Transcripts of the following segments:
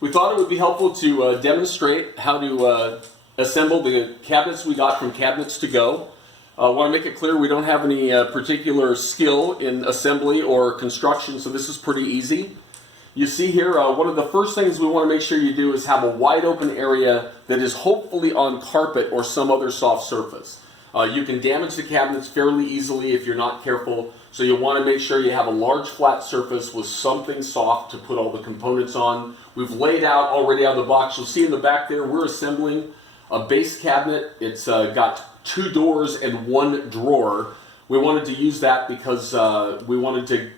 We thought it would be helpful to demonstrate how to assemble the cabinets we got from Cabinets to Go. I want to make it clear we don't have any particular skill in assembly or construction, so this is pretty easy. You see here, one of the first things we want to make sure you do is have a wide open area that is hopefully on carpet or some other soft surface. You can damage the cabinets fairly easily if you're not careful, so you want to make sure you have a large flat surface with something soft to put all the components on. We've laid out already out of the box. You'll see in the back there, we're assembling a base cabinet. It's got 2 doors and 1 drawer. We wanted to use that because we wanted to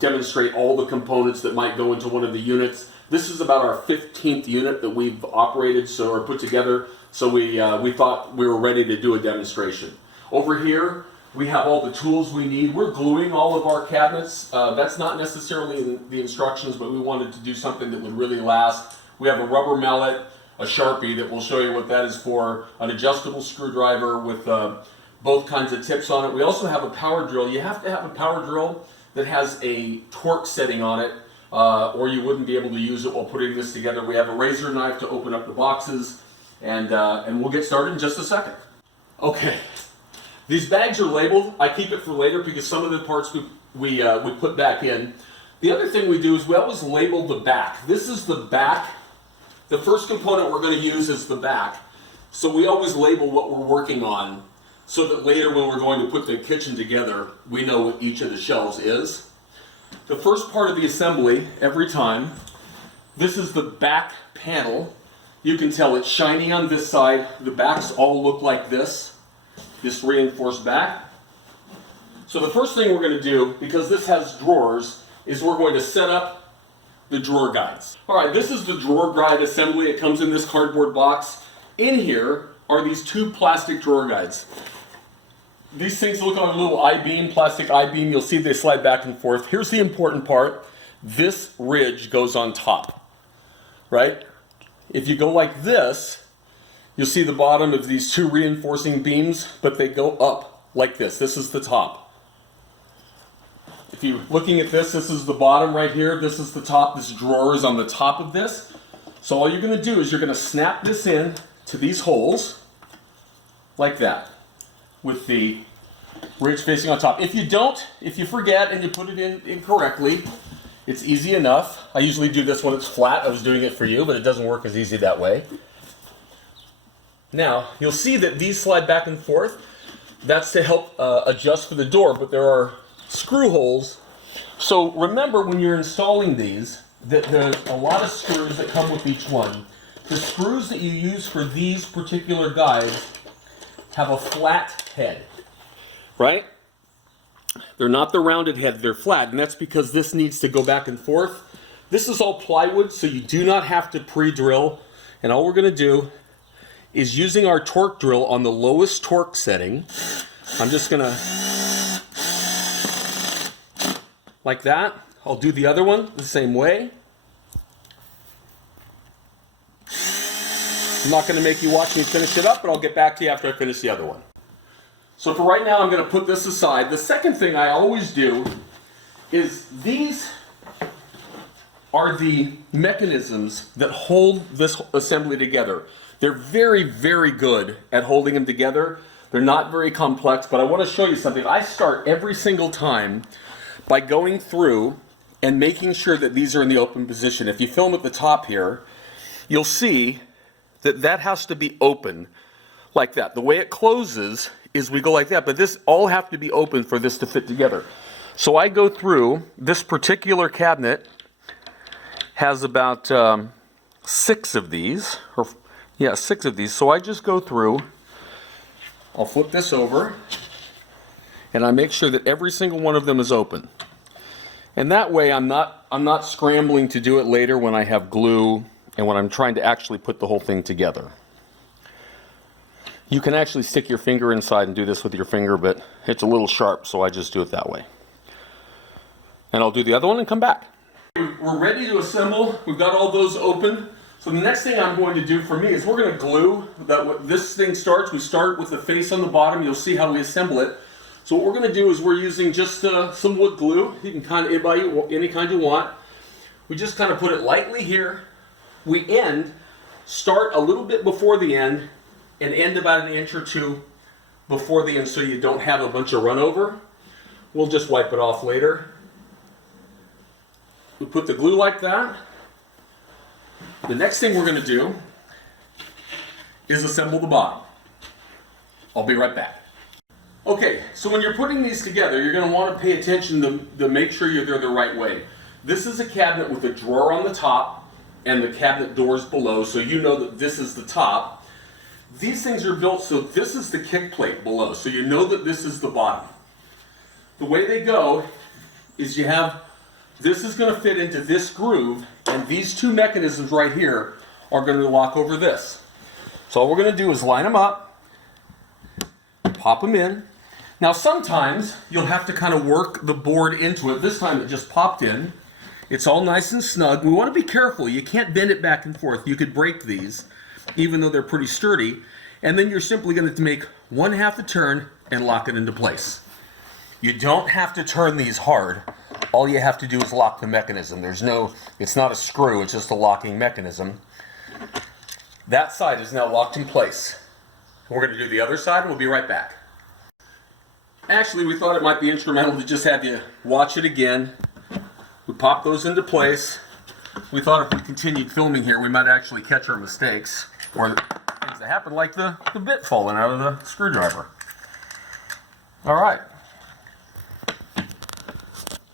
demonstrate all the components that might go into one of the units. This is about our 15th unit that we've operated or put together, so we thought we were ready to do a demonstration. Over here, we have all the tools we need. We're gluing all of our cabinets. That's not necessarily in the instructions, but we wanted to do something that would really last. We have a rubber mallet, a Sharpie that will show you what that is for, an adjustable screwdriver with both kinds of tips on it. We also have a power drill. You have to have a power drill that has a torque setting on it, or you wouldn't be able to use it while putting this together. We have a razor knife to open up the boxes, and we'll get started in just a second. Okay, these bags are labeled. I keep it for later because some of the parts we put back in. The other thing we do is we always label the back. This is the back. The first component we're going to use is the back. So we always label what we're working on so that later when we're going to put the kitchen together, we know what each of the shelves is. The first part of the assembly, every time, this is the back panel. You can tell it's shiny on this side. The backs all look like this reinforced back. So the first thing we're going to do, because this has drawers, is we're going to set up the drawer guides. All right, this is the drawer guide assembly. It comes in this cardboard box. In here are these 2 plastic drawer guides. These things look like a little I-beam, plastic I-beam. You'll see they slide back and forth. Here's the important part. This ridge goes on top, right? If you go like this, you'll see the bottom of these 2 reinforcing beams, but they go up like this. This is the top. If you're looking at this, this is the bottom right here. This is the top. This drawer is on the top of this. So all you're going to do is you're going to snap this in to these holes like that, with the ridge facing on top. If you forget and you put it in incorrectly, it's easy enough. I usually do this when it's flat. I was doing it for you, but it doesn't work as easy that way. Now, you'll see that these slide back and forth. That's to help adjust for the door, but there are screw holes. So remember when you're installing these, that there's a lot of screws that come with each one. The screws that you use for these particular guides have a flat head, right? They're not the rounded head, they're flat, and that's because this needs to go back and forth. This is all plywood, so you do not have to pre-drill, and all we're going to do is, using our torque drill on the lowest torque setting, I'm just going to, like that. I'll do the other one the same way. I'm not going to make you watch me finish it up, but I'll get back to you after I finish the other one. So for right now, I'm going to put this aside. The second thing I always do is, these are the mechanisms that hold this assembly together. They're very, very good at holding them together. They're not very complex, but I want to show you something. I start every single time by going through and making sure that these are in the open position. If you film at the top here, you'll see that has to be open like that. The way it closes is we go like that, but this all have to be open for this to fit together. So I go through, this particular cabinet has about 6 of these, 6 of these. So I just go through, I'll flip this over, and I make sure that every single one of them is open. And that way I'm not scrambling to do it later when I have glue and when I'm trying to actually put the whole thing together. You can actually stick your finger inside and do this with your finger, but it's a little sharp, so I just do it that way. And I'll do the other one and come back. We're ready to assemble. We've got all those open. So the next thing I'm going to do for me is we're going to glue. This thing starts, we start with the face on the bottom. You'll see how we assemble it. So what we're going to do is we're using just some wood glue. You can kind of buy any kind you want. We just kind of put it lightly here start a little bit before the end and end about an inch or two before the end so you don't have a bunch of run over. We'll just wipe it off later. We put the glue like that. The next thing we're going to do is assemble the bottom. I'll be right back. Okay, so when you're putting these together, you're going to want to pay attention to make sure they're the right way. This is a cabinet with a drawer on the top and the cabinet doors below, so you know that this is the top. These things are built so this is the kick plate below, so you know that this is the bottom. The way they go is you have, this is going to fit into this groove, and these two mechanisms right here are going to lock over this. So all we're going to do is line them up, pop them in. Now sometimes you'll have to kind of work the board into it. This time it just popped in. It's all nice and snug. We want to be careful. You can't bend it back and forth. You could break these, even though they're pretty sturdy. And then you're simply going to make 1/2 a turn and lock it into place. You don't have to turn these hard. All you have to do is lock the mechanism. It's not a screw, it's just a locking mechanism. That side is now locked in place. We're going to do the other side and we'll be right back. Actually, we thought it might be instrumental to just have you watch it again. We pop those into place. We thought if we continued filming here, we might actually catch our mistakes or things that happen, like the bit falling out of the screwdriver. All right.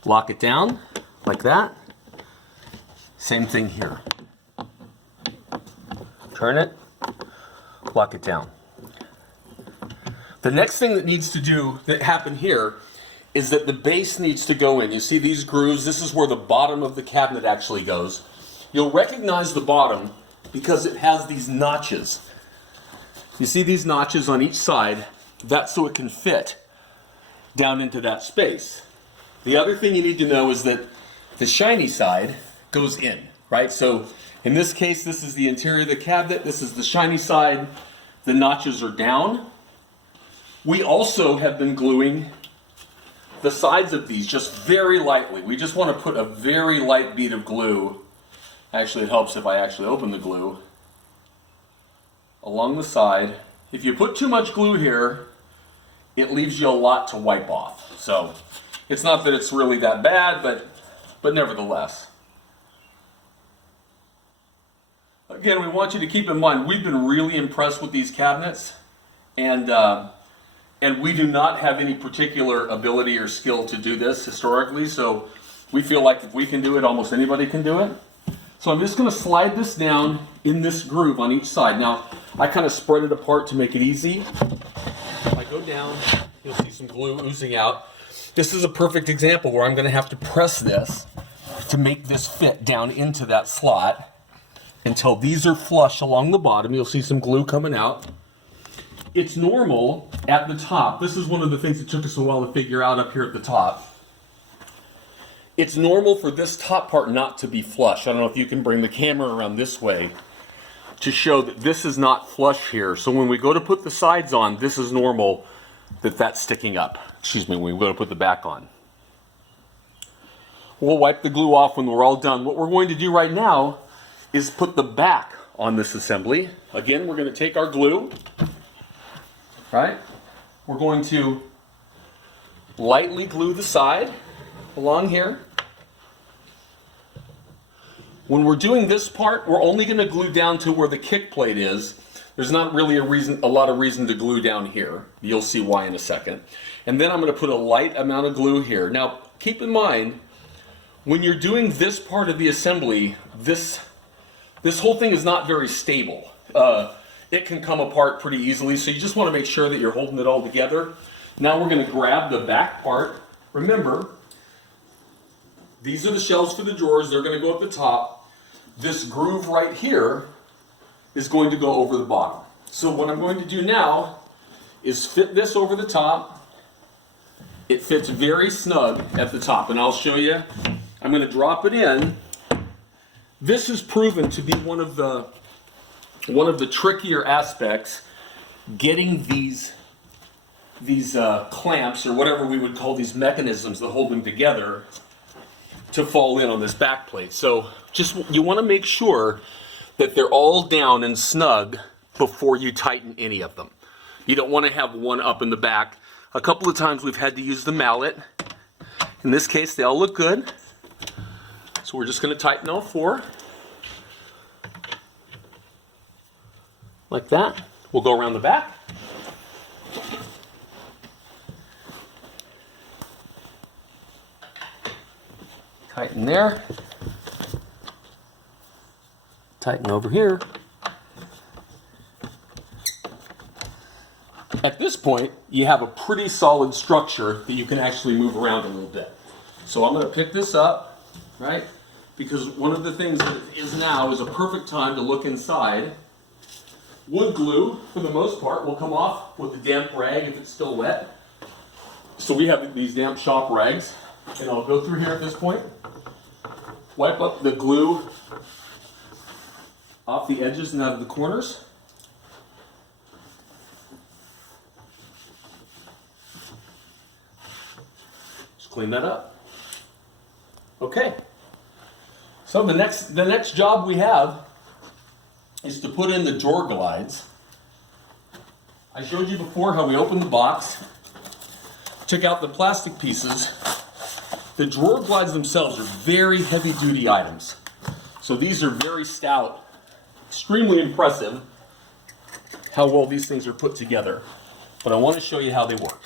Lock it down like that. Same thing here. Turn it, lock it down. The next thing that happen here is that the base needs to go in. You see these grooves? This is where the bottom of the cabinet actually goes. You'll recognize the bottom because it has these notches. You see these notches on each side? That's so it can fit down into that space. The other thing you need to know is that the shiny side goes in, right? So in this case, this is the interior of the cabinet. This is the shiny side. The notches are down. We also have been gluing the sides of these just very lightly. We just want to put a very light bead of glue. Actually, it helps if I actually open the glue along the side. If you put too much glue here, it leaves you a lot to wipe off. So it's not that it's really that bad, but nevertheless. Again, we want you to keep in mind, we've been really impressed with these cabinets, and we do not have any particular ability or skill to do this historically, so we feel like if we can do it, almost anybody can do it. So I'm just going to slide this down in this groove on each side. Now, I kind of spread it apart to make it easy. If I go down, you'll see some glue oozing out. This is a perfect example where I'm going to have to press this to make this fit down into that slot until these are flush along the bottom. You'll see some glue coming out. It's normal at the top. This is one of the things that took us a while to figure out up here at the top. It's normal for this top part not to be flush. I don't know if you can bring the camera around this way to show that this is not flush here. So when we go to put the sides on, this is normal that that's sticking up. Excuse me, when we go to put the back on. We'll wipe the glue off when we're all done. What we're going to do right now is put the back on this assembly. Again, we're going to take our glue, right? We're going to lightly glue the side along here. When we're doing this part, we're only going to glue down to where the kick plate is. There's not really a lot of reason to glue down here. You'll see why in a second. And then I'm going to put a light amount of glue here. Now, keep in mind, when you're doing this part of the assembly, this whole thing is not very stable. It can come apart pretty easily, so you just want to make sure that you're holding it all together. Now we're going to grab the back part. Remember, these are the shelves for the drawers. They're going to go at the top. This groove right here is going to go over the bottom. So what I'm going to do now is fit this over the top. It fits very snug at the top, and I'll show you. I'm going to drop it in. This is proven to be one of the trickier aspects, getting these clamps, or whatever we would call these mechanisms that hold them together, to fall in on this back plate. So you want to make sure that they're all down and snug before you tighten any of them. You don't want to have one up in the back. A couple of times we've had to use the mallet. In this case, they all look good. So we're just going to tighten all four. Like that. We'll go around the back. Tighten there. Tighten over here. At this point, you have a pretty solid structure that you can actually move around a little bit. So I'm going to pick this up, right? Because one of the things that it is now is a perfect time to look inside. Wood glue, for the most part, will come off with a damp rag if it's still wet. So we have these damp shop rags, and I'll go through here at this point. Wipe up the glue off the edges and out of the corners. Just clean that up. Okay. So the next job we have is to put in the drawer glides. I showed you before how we opened the box, took out the plastic pieces. The drawer glides themselves are very heavy-duty items. So these are very stout, extremely impressive how well these things are put together. But I want to show you how they work.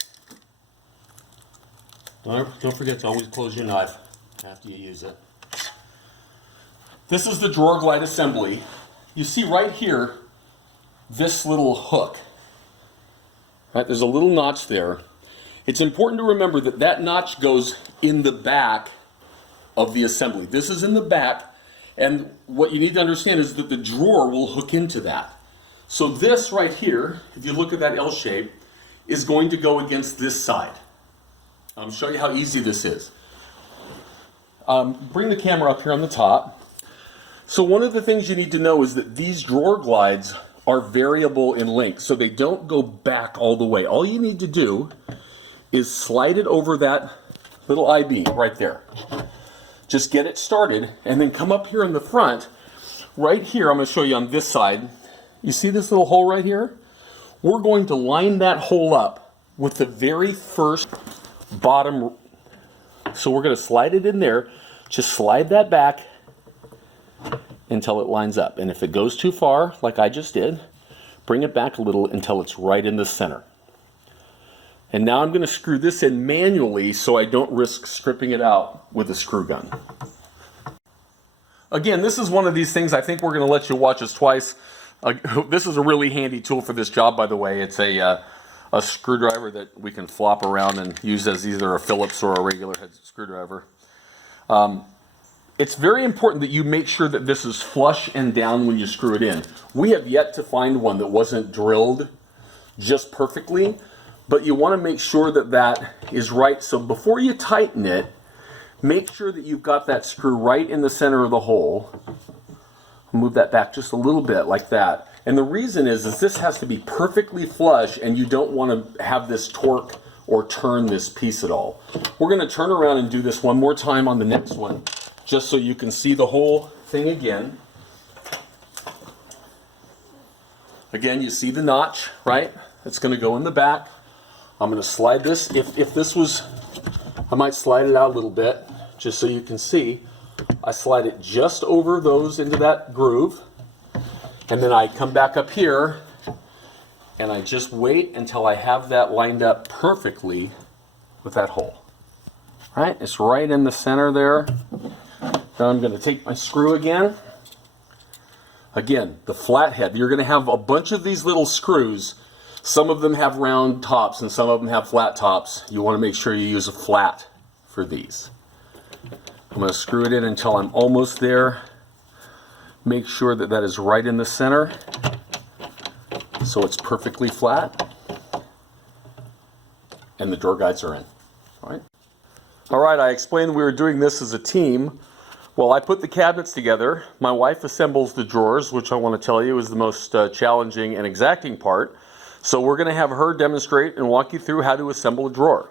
Don't forget to always close your knife after you use it. This is the drawer glide assembly. You see right here, this little hook. Right, there's a little notch there. It's important to remember that that notch goes in the back of the assembly. This is in the back, and what you need to understand is that the drawer will hook into that. So this right here, if you look at that L shape, is going to go against this side. I'll show you how easy this is. Bring the camera up here on the top. So one of the things you need to know is that these drawer glides are variable in length, so they don't go back all the way. All you need to do is slide it over that little I-beam right there. Just get it started, and then come up here in the front. Right here, I'm going to show you on this side. You see this little hole right here? We're going to line that hole up with the very first bottom. So we're going to slide it in there. Just slide that back until it lines up. And if it goes too far, like I just did, bring it back a little until it's right in the center. And now I'm going to screw this in manually so I don't risk stripping it out with a screw gun. Again, this is one of these things I think we're going to let you watch us twice. This is a really handy tool for this job, by the way. It's a screwdriver that we can flop around and use as either a Phillips or a regular head screwdriver. It's very important that you make sure that this is flush and down when you screw it in. We have yet to find one that wasn't drilled just perfectly, but you want to make sure that that is right. So before you tighten it, make sure that you've got that screw right in the center of the hole. Move that back just a little bit like that. And the reason is this has to be perfectly flush, and you don't want to have this torque or turn this piece at all. We're going to turn around and do this one more time on the next one, just so you can see the whole thing again. Again, you see the notch, right? It's going to go in the back. I'm going to slide this. If this was, I might slide it out a little bit, just so you can see. I slide it just over those into that groove, and then I come back up here and I just wait until I have that lined up perfectly with that hole. Right? It's right in the center there. Now I'm going to take my screw again. Again, the flathead. You're going to have a bunch of these little screws. Some of them have round tops and some of them have flat tops. You want to make sure you use a flat for these. I'm going to screw it in until I'm almost there. Make sure that that is right in the center so it's perfectly flat. And the drawer guides are in. All right, I explained we were doing this as a team. Well, I put the cabinets together. My wife assembles the drawers, which I want to tell you is the most challenging and exacting part. So we're going to have her demonstrate and walk you through how to assemble a drawer.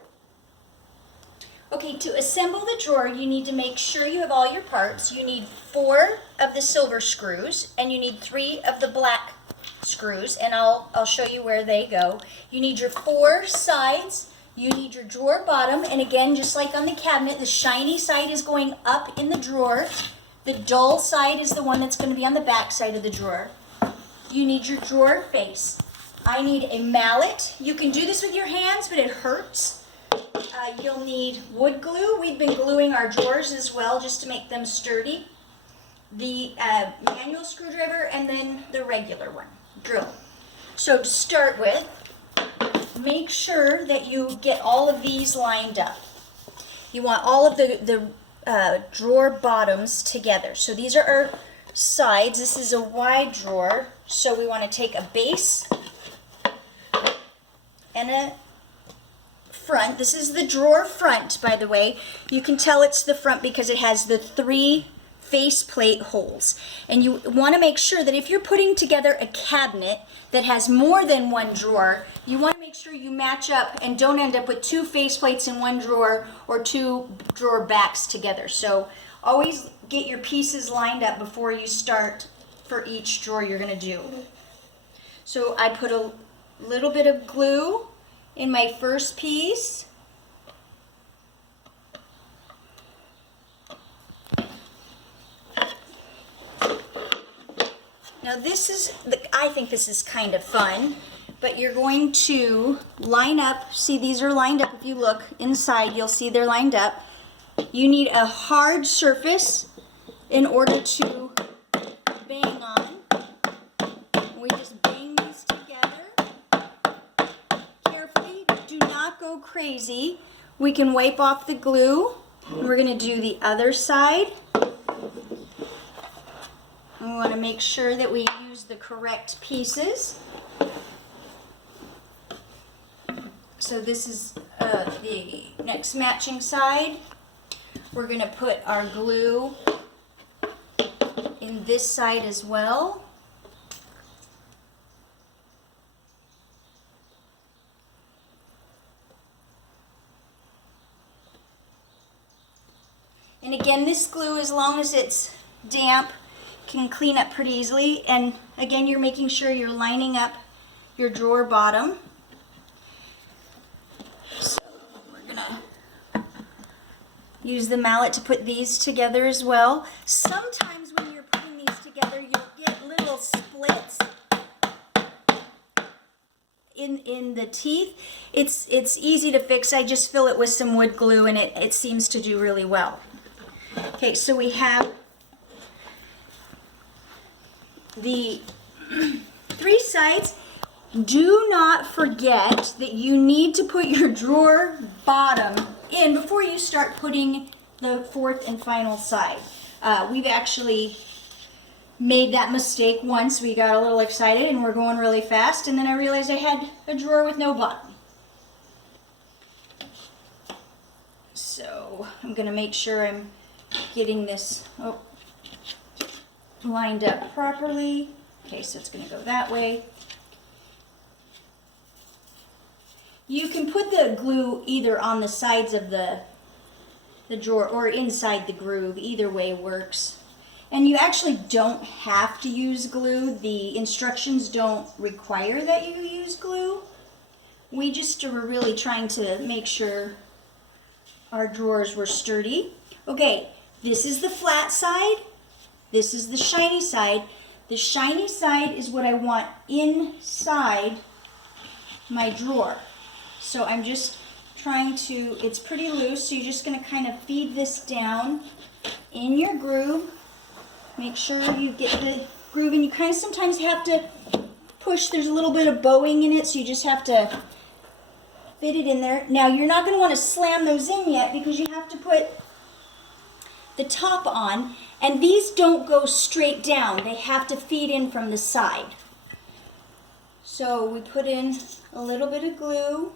Okay, to assemble the drawer, you need to make sure you have all your parts. You need 4 of the silver screws, and you need 3 of the black screws, and I'll show you where they go. You need your 4 sides. You need your drawer bottom, and again, just like on the cabinet, the shiny side is going up in the drawer. The dull side is the one that's going to be on the back side of the drawer. You need your drawer face. I need a mallet. You can do this with your hands, but it hurts. You'll need wood glue. We've been gluing our drawers as well just to make them sturdy. The manual screwdriver and then the regular one, drill. So to start with, make sure that you get all of these lined up. You want all of the drawer bottoms together. So these are our sides. This is a wide drawer, so we want to take a base and a front. This is the drawer front, by the way. You can tell it's the front because it has the 3 faceplate holes. And you want to make sure that if you're putting together a cabinet that has more than 1 drawer, you want to make sure you match up and don't end up with 2 faceplates in 1 drawer or 2 drawer backs together. So always get your pieces lined up before you start for each drawer you're going to do. So I put a little bit of glue in my first piece. Now this is, I think this is kind of fun, but you're going to line up. See, these are lined up. If you look inside, you'll see they're lined up. You need a hard surface in order to bang on. We just bang these together. Carefully, do not go crazy. We can wipe off the glue. And we're going to do the other side. We want to make sure that we use the correct pieces. So this is the next matching side. We're going to put our glue in this side as well. And again, this glue, as long as it's damp, can clean up pretty easily. And again, you're making sure you're lining up your drawer bottom. So we're gonna use the mallet to put these together as well. Sometimes when you're putting these together, you'll get little splits in the teeth. It's easy to fix. I just fill it with some wood glue and it seems to do really well. Okay, so we have the 3 sides. Do not forget that you need to put your drawer bottom in before you start putting the 4th and final side. We've actually made that mistake once. We got a little excited and we're going really fast, and then I realized I had a drawer with no bottom. So I'm going to make sure I'm getting this lined up properly. Okay, so it's going to go that way. You can put the glue either on the sides of the drawer or inside the groove. Either way works. And you actually don't have to use glue. The instructions don't require that you use glue. We just were really trying to make sure our drawers were sturdy. Okay, this is the flat side. This is the shiny side. The shiny side is what I want inside my drawer. So I'm just trying to, it's pretty loose, so you're just going to kind of feed this down in your groove. Make sure you get the groove, and you kind of sometimes have to push. There's a little bit of bowing in it, so you just have to fit it in there. Now you're not going to want to slam those in yet because you have to put the top on, and these don't go straight down. They have to feed in from the side. So we put in a little bit of glue.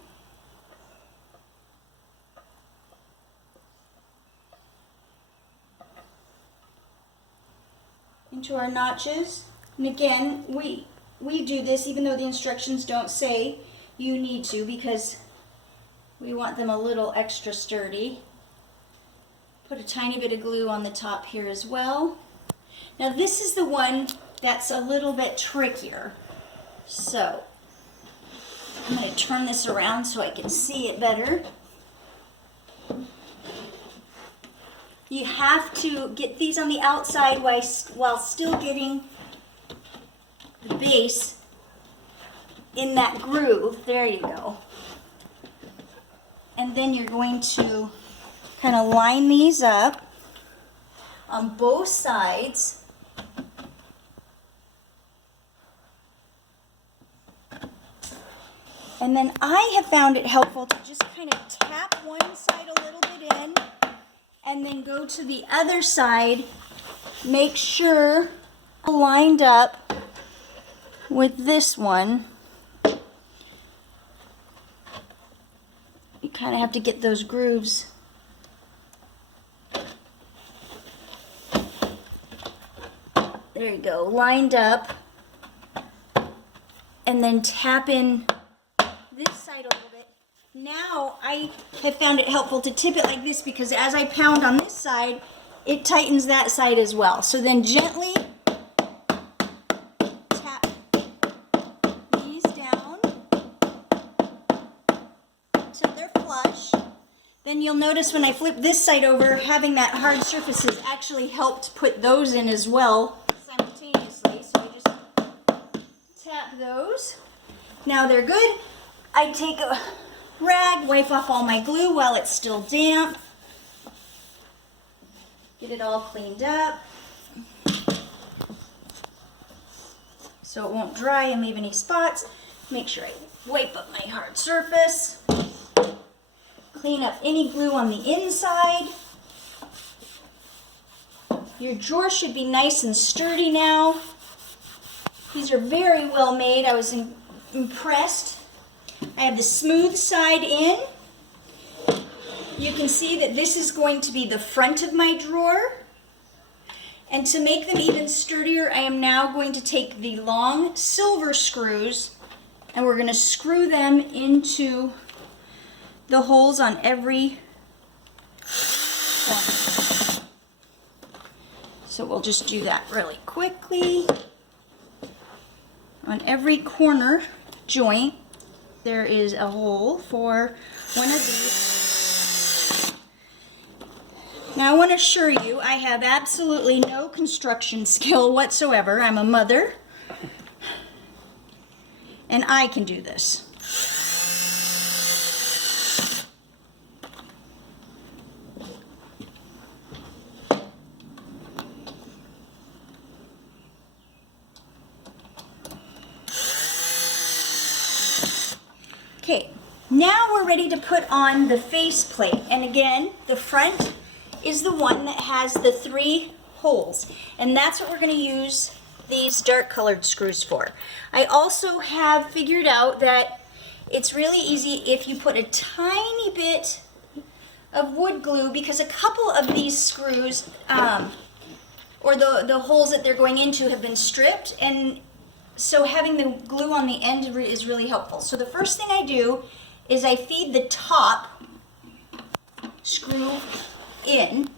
Into our notches. And again, we do this even though the instructions don't say you need to, because we want them a little extra sturdy. Put a tiny bit of glue on the top here as well. Now this is the one that's a little bit trickier. So I'm going to turn this around so I can see it better. You have to get these on the outside while still getting the base in that groove. There you go. And then you're going to kind of line these up on both sides. And then I have found it helpful to just kind of tap one side a little bit in and then go to the other side. Make sure lined up with this one. You kind of have to get those grooves. There you go, lined up. And then tap in this side a little bit. Now I have found it helpful to tip it like this because as I pound on this side, it tightens that side as well. So then gently tap these down until they're flush. Then you'll notice when I flip this side over, having that hard surface has actually helped put those in as well simultaneously. So I just tap those. Now they're good. I take a rag, wipe off all my glue while it's still damp. Get it all cleaned up so it won't dry and leave any spots. Make sure I wipe up my hard surface. Clean up any glue on the inside. Your drawer should be nice and sturdy now. These are very well made. I was impressed. I have the smooth side in. You can see that this is going to be the front of my drawer. And to make them even sturdier, I am now going to take the long silver screws and we're going to screw them into the holes on every one. So we'll just do that really quickly. On every corner joint, there is a hole for one of these. Now I want to assure you, I have absolutely no construction skill whatsoever. I'm a mother, and I can do this. Okay, now we're ready to put on the face plate. And again, the front is the one that has the 3 holes. And that's what we're going to use these dark colored screws for. I also have figured out that it's really easy if you put a tiny bit of wood glue, because a couple of these screws, or the holes that they're going into, have been stripped, and so having the glue on the end is really helpful. So the first thing I do is I feed the top screw in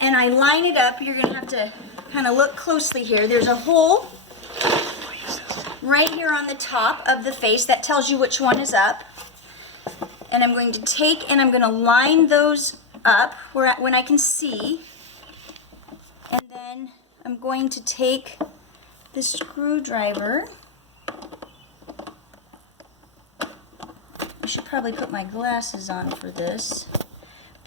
and I line it up. You're going to have to kind of look closely here. There's a hole right here on the top of the face that tells you which one is up. And I'm going to take and I'm going to line those up when I can see. And then I'm going to take the screwdriver. I should probably put my glasses on for this,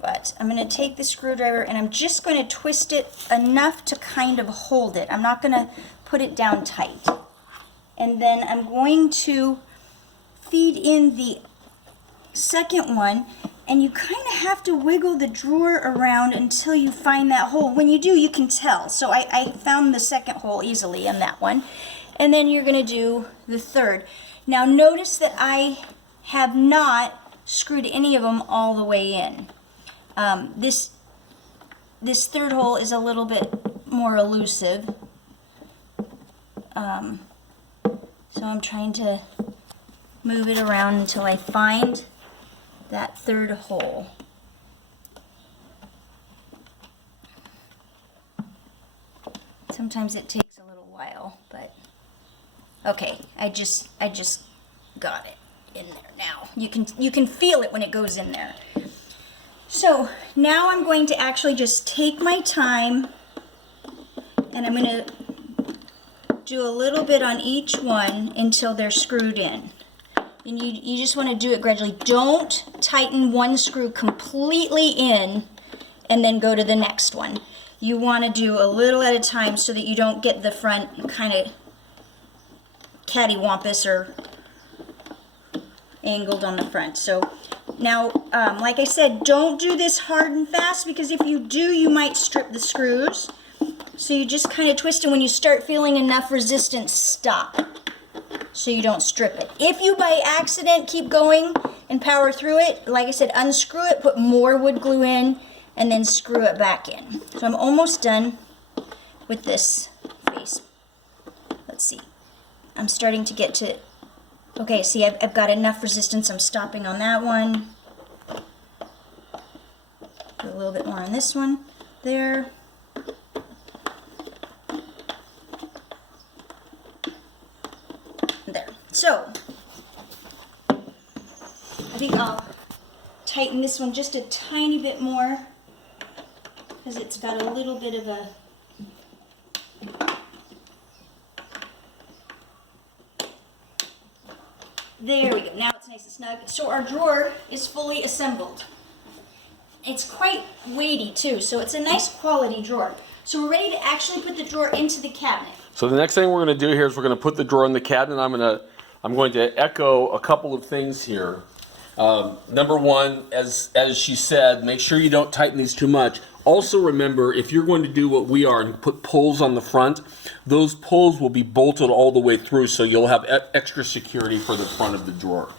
but I'm going to take the screwdriver and I'm just going to twist it enough to kind of hold it. I'm not going to put it down tight. And then I'm going to feed in the second one, and you kind of have to wiggle the drawer around until you find that hole. When you do, you can tell. So I found the second hole easily in that one. And then you're going to do the third. Now notice that I have not screwed any of them all the way in. This third hole is a little bit more elusive. So I'm trying to move it around until I find that third hole. Sometimes it takes a little while, but okay, I just got it in there now. You can feel it when it goes in there. So now I'm going to actually just take my time, and I'm going to do a little bit on each one until they're screwed in. And you just want to do it gradually. Don't tighten one screw completely in and then go to the next one. You want to do a little at a time so that you don't get the front kind of cattywampus or angled on the front. So now, like I said, don't do this hard and fast, because if you do, you might strip the screws. So you just kind of twist it. When you start feeling enough resistance, stop, so you don't strip it. If you by accident keep going and power through it, like I said, unscrew it, put more wood glue in, and then screw it back in. So I'm almost done with this face. Let's see. I'm starting to get to, okay, see, I've got enough resistance. I'm stopping on that one. Do a little bit more on this one. There. There. So, I think I'll tighten this one just a tiny bit more, because it's got a little bit of a there we go. Now it's nice and snug. So our drawer is fully assembled. It's quite weighty too, so it's a nice quality drawer. So we're ready to actually put the drawer into the cabinet. So the next thing we're going to do here is we're going to put the drawer in the cabinet. I'm going to echo a couple of things here. Number one, as she said, make sure you don't tighten these too much. Also remember, if you're going to do what we are and put pulls on the front, those pulls will be bolted all the way through, so you'll have extra security for the front of the drawer.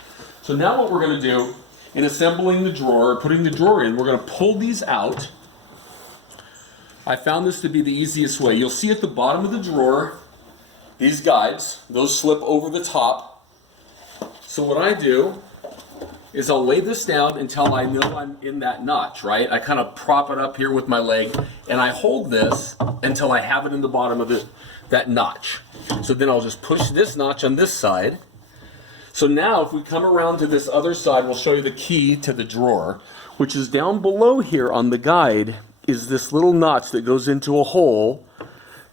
So now what we're going to do in assembling the drawer, putting the drawer in, we're going to pull these out. I found this to be the easiest way. You'll see at the bottom of the drawer, these guides, those slip over the top. So what I do is I'll lay this down until I know I'm in that notch, right? I kind of prop it up here with my leg, and I hold this until I have it in the bottom of that notch. So then I'll just push this notch on this side. So now if we come around to this other side, we'll show you the key to the drawer, which is down below here on the guide is this little notch that goes into a hole.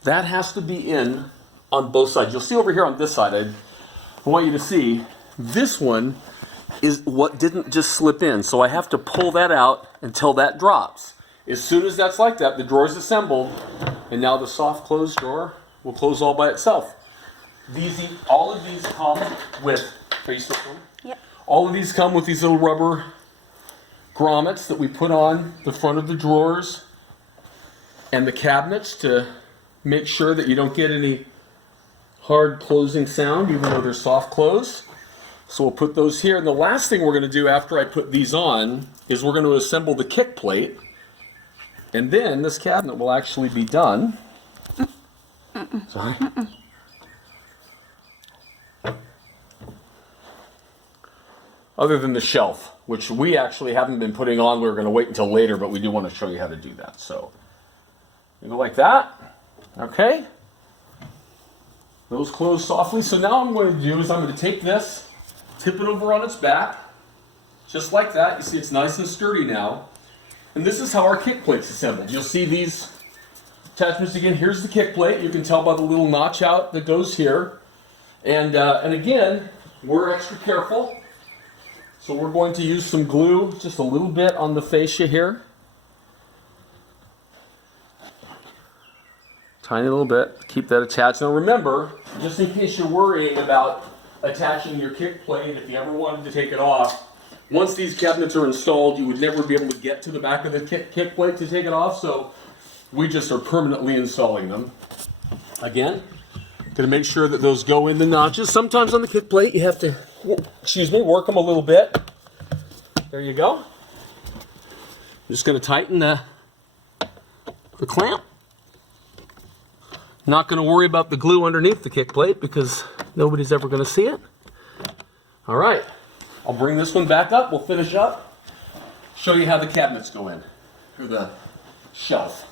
That has to be in on both sides. You'll see over here on this side, I want you to see this one is what didn't just slip in. So I have to pull that out until that drops. As soon as that's like that, the drawer is assembled, and now the soft close drawer will close all by itself. All of these come with, face this one? Yep. All of these come with these little rubber grommets that we put on the front of the drawers and the cabinets to make sure that you don't get any hard closing sound, even though they're soft close. So we'll put those here. And the last thing we're going to do after I put these on is we're going to assemble the kick plate. And then this cabinet will actually be done. Sorry. Other than the shelf, which we actually haven't been putting on. We were going to wait until later, but we do want to show you how to do that. So you go like that. Okay. Those close softly. So now what I'm going to do is I'm going to take this, tip it over on its back, just like that. You see it's nice and sturdy now. And this is how our kick plate's assembled. You'll see these attachments again. Here's the kick plate. You can tell by the little notch out that goes here. And again, we're extra careful. So we're going to use some glue, just a little bit on the fascia here. Tiny little bit, keep that attached. Now remember, just in case you're worrying about attaching your kick plate, if you ever wanted to take it off, once these cabinets are installed, you would never be able to get to the back of the kick plate to take it off, so we just are permanently installing them. Again, gonna make sure that those go in the notches. Sometimes on the kick plate, you have to, work them a little bit. There you go. Just gonna tighten the clamp. Not going to worry about the glue underneath the kick plate because nobody's ever going to see it. All right, I'll bring this one back up. We'll finish up. Show you how the cabinets go in, or the shelf.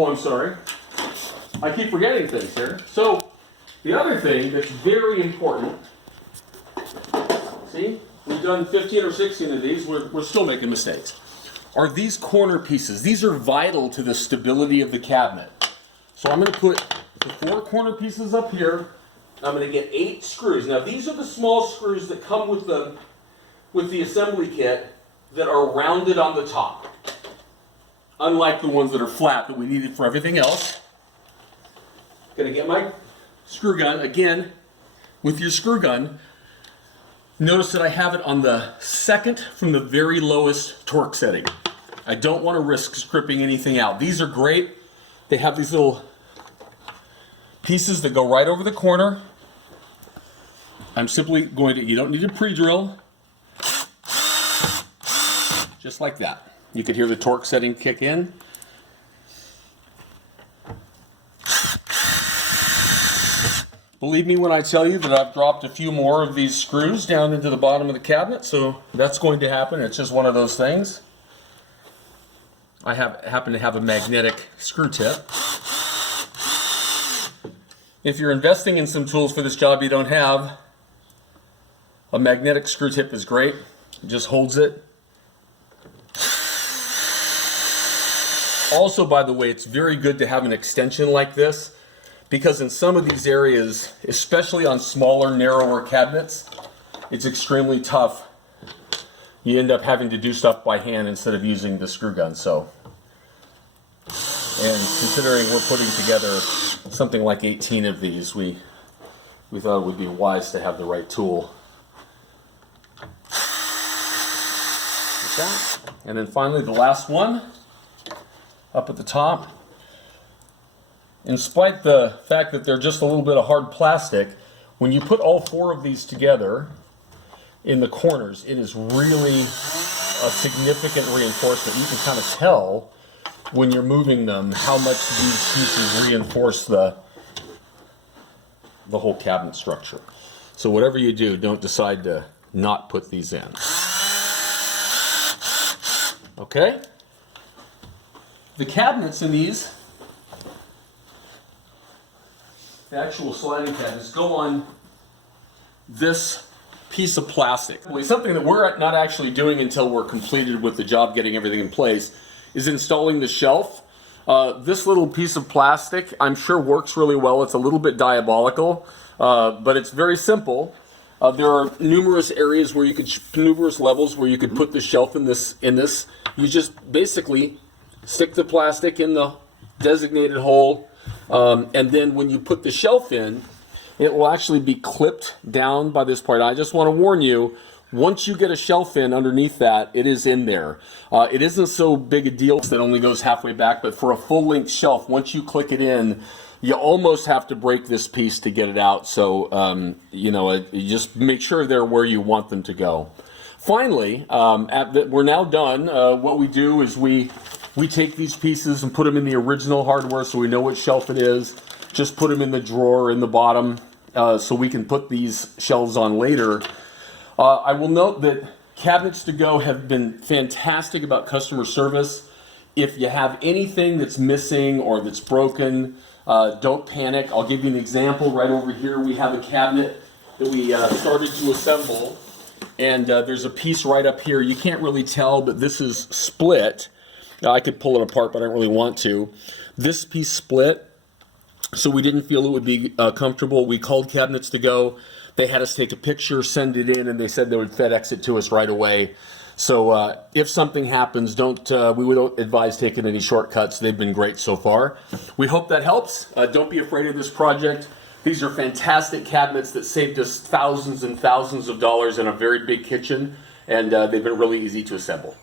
Oh, I'm sorry. I keep forgetting things here. So, the other thing that's very important, see, we've done 15 or 16 of these, we're still making mistakes, are these corner pieces. These are vital to the stability of the cabinet. So I'm going to put the 4 corner pieces up here. I'm going to get 8 screws. Now these are the small screws that come with the assembly kit that are rounded on the top. Unlike the ones that are flat that we needed for everything else. Going to get my screw gun. Again, with your screw gun, notice that I have it on the second from the very lowest torque setting. I don't want to risk stripping anything out. These are great. They have these little pieces that go right over the corner. I'm simply going to, you don't need a pre-drill. Just like that. You could hear the torque setting kick in. Believe me when I tell you that I've dropped a few more of these screws down into the bottom of the cabinet, so that's going to happen. It's just one of those things. I happen to have a magnetic screw tip. If you're investing in some tools for this job you don't have, a magnetic screw tip is great. It just holds it. Also, by the way, it's very good to have an extension like this, because in some of these areas, especially on smaller, narrower cabinets, it's extremely tough. You end up having to do stuff by hand instead of using the screw gun. So, and considering we're putting together something like 18 of these, we thought it would be wise to have the right tool. Like that. And then finally, the last one up at the top. In spite the fact that they're just a little bit of hard plastic, when you put all 4 of these together in the corners, it is really a significant reinforcement. You can kind of tell when you're moving them how much these pieces reinforce the whole cabinet structure. So whatever you do, don't decide to not put these in. Okay? The cabinets in these, the actual sliding cabinets, go on this piece of plastic. Something that we're not actually doing until we're completed with the job, getting everything in place, is installing the shelf. This little piece of plastic, I'm sure works really well. It's a little bit diabolical, but it's very simple. There are numerous areas where you could, numerous levels where you could put the shelf in this. You just basically stick the plastic in the designated hole, and then when you put the shelf in, it will actually be clipped down by this part. I just want to warn you, once you get a shelf in underneath that, it is in there. It isn't so big a deal that only goes halfway back, but for a full-length shelf, once you click it in, you almost have to break this piece to get it out. So, you just make sure they're where you want them to go. Finally, we're now done. What we do is we take these pieces and put them in the original hardware so we know what shelf it is. Just put them in the drawer in the bottom so we can put these shelves on later. I will note that Cabinets to Go have been fantastic about customer service. If you have anything that's missing or that's broken, don't panic. I'll give you an example. Right over here we have a cabinet that we started to assemble, and there's a piece right up here. You can't really tell, but this is split. Now, I could pull it apart, but I don't really want to. This piece split, so we didn't feel it would be comfortable. We called Cabinets to Go. They had us take a picture, send it in, and they said they would FedEx it to us right away. So if something happens, we would advise taking any shortcuts. They've been great so far. We hope that helps. Don't be afraid of this project. These are fantastic cabinets that saved us thousands and thousands of dollars in a very big kitchen, and they've been really easy to assemble.